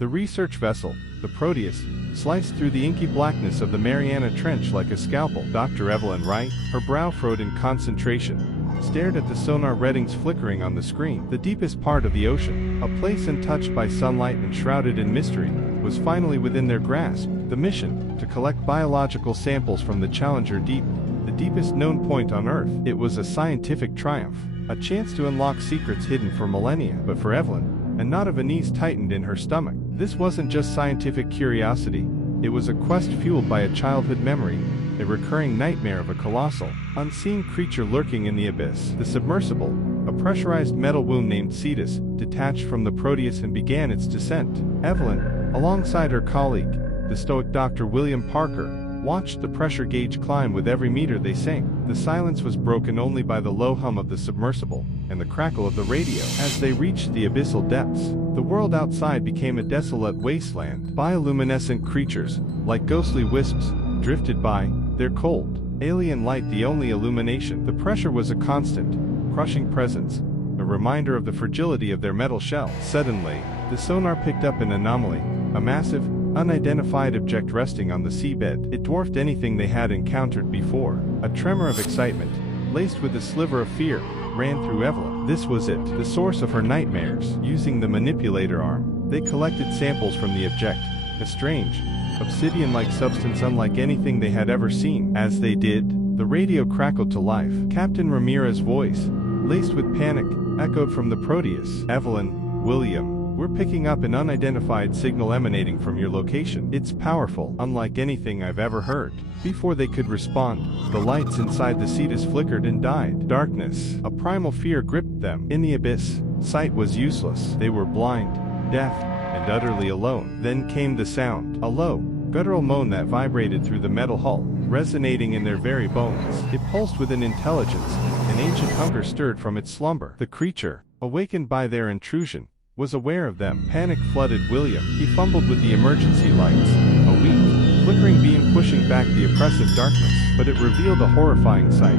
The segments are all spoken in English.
The research vessel, the Proteus, sliced through the inky blackness of the Mariana Trench like a scalpel. Dr. Evelyn Wright, her brow furrowed in concentration, stared at the sonar readings flickering on the screen. The deepest part of the ocean, a place untouched by sunlight and shrouded in mystery, was finally within their grasp. The mission, to collect biological samples from the Challenger Deep, the deepest known point on Earth. It was a scientific triumph, a chance to unlock secrets hidden for millennia. But for Evelyn, a knot of unease tightened in her stomach. This wasn't just scientific curiosity, it was a quest fueled by a childhood memory, a recurring nightmare of a colossal, unseen creature lurking in the abyss. The Submersible, a pressurized metal womb named Cetus, detached from the Proteus and began its descent. Evelyn, alongside her colleague, the stoic Dr. William Parker, watched the pressure gauge climb with every meter they sank. The silence was broken only by the low hum of the submersible and the crackle of the radio. As they reached the abyssal depths, the world outside became a desolate wasteland. Bioluminescent creatures, like ghostly wisps, drifted by, their cold, alien light the only illumination. The pressure was a constant, crushing presence, a reminder of the fragility of their metal shell. Suddenly, the sonar picked up an anomaly, a massive, unidentified object resting on the seabed. It dwarfed anything they had encountered before. A tremor of excitement, laced with a sliver of fear, ran through Evelyn. This was it, the source of her nightmares. Using the manipulator arm, they collected samples from the object, a strange, obsidian-like substance unlike anything they had ever seen. As they did, the radio crackled to life. Captain Ramirez's voice, laced with panic, echoed from the Proteus. "Evelyn, William, we're picking up an unidentified signal emanating from your location. It's powerful, unlike anything I've ever heard." Before they could respond, the lights inside the Cetus flickered and died. Darkness, a primal fear gripped them. In the abyss, sight was useless. They were blind, deaf, and utterly alone. Then came the sound, a low, guttural moan that vibrated through the metal hull, resonating in their very bones. It pulsed with an intelligence, an ancient hunger stirred from its slumber. The creature, awakened by their intrusion, was aware of them. Panic flooded William. He fumbled with the emergency lights, a weak, flickering beam pushing back the oppressive darkness. But it revealed a horrifying sight.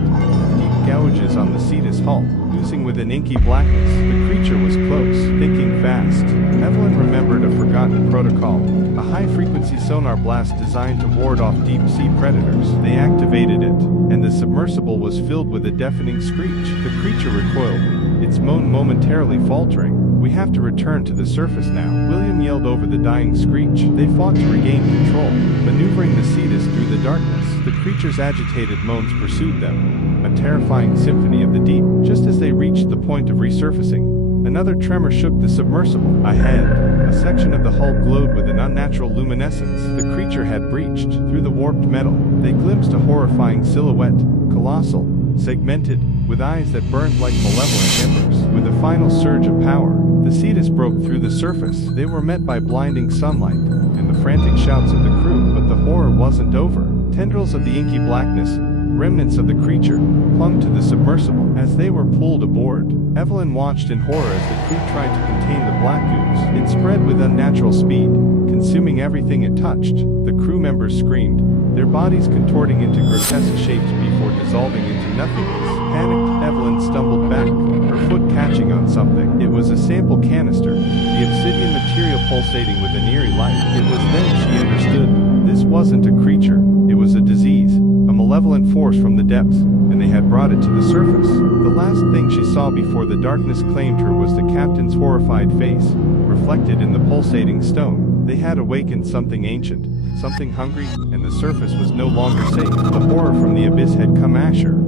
Deep gouges on the Cetus hull, oozing with an inky blackness. The creature was close, thinking fast. Evelyn remembered a forgotten protocol, a high-frequency sonar blast designed to ward off deep-sea predators. They activated it, and the submersible was filled with a deafening screech. The creature recoiled, its moan momentarily faltering. "We have to return to the surface now," William yelled over the dying screech. They fought to regain control, maneuvering the Cetus through the darkness. The creature's agitated moans pursued them, a terrifying symphony of the deep. Just as they reached the point of resurfacing, another tremor shook the submersible. Ahead, a section of the hull glowed with an unnatural luminescence. The creature had breached. Through the warped metal, they glimpsed a horrifying silhouette, colossal, segmented, with eyes that burned like malevolent embers. With a final surge of power, the Cetus broke through the surface. They were met by blinding sunlight and the frantic shouts of the crew. But the horror wasn't over. Tendrils of the inky blackness, remnants of the creature, clung to the submersible. As they were pulled aboard, Evelyn watched in horror as the crew tried to contain the black ooze. It spread with unnatural speed, consuming everything it touched. The crew members screamed, their bodies contorting into grotesque shapes before dissolving into nothingness. Panicked, Evelyn stumbled back, her foot catching on something. It was a sample canister, the obsidian material pulsating with an eerie light. It was then she understood. This wasn't a creature, it was a disease, a malevolent force from the depths, and they had brought it to the surface. The last thing she saw before the darkness claimed her was the captain's horrified face, reflected in the pulsating stone. They had awakened something ancient, something hungry, and the surface was no longer safe. The horror from the abyss had come ashore.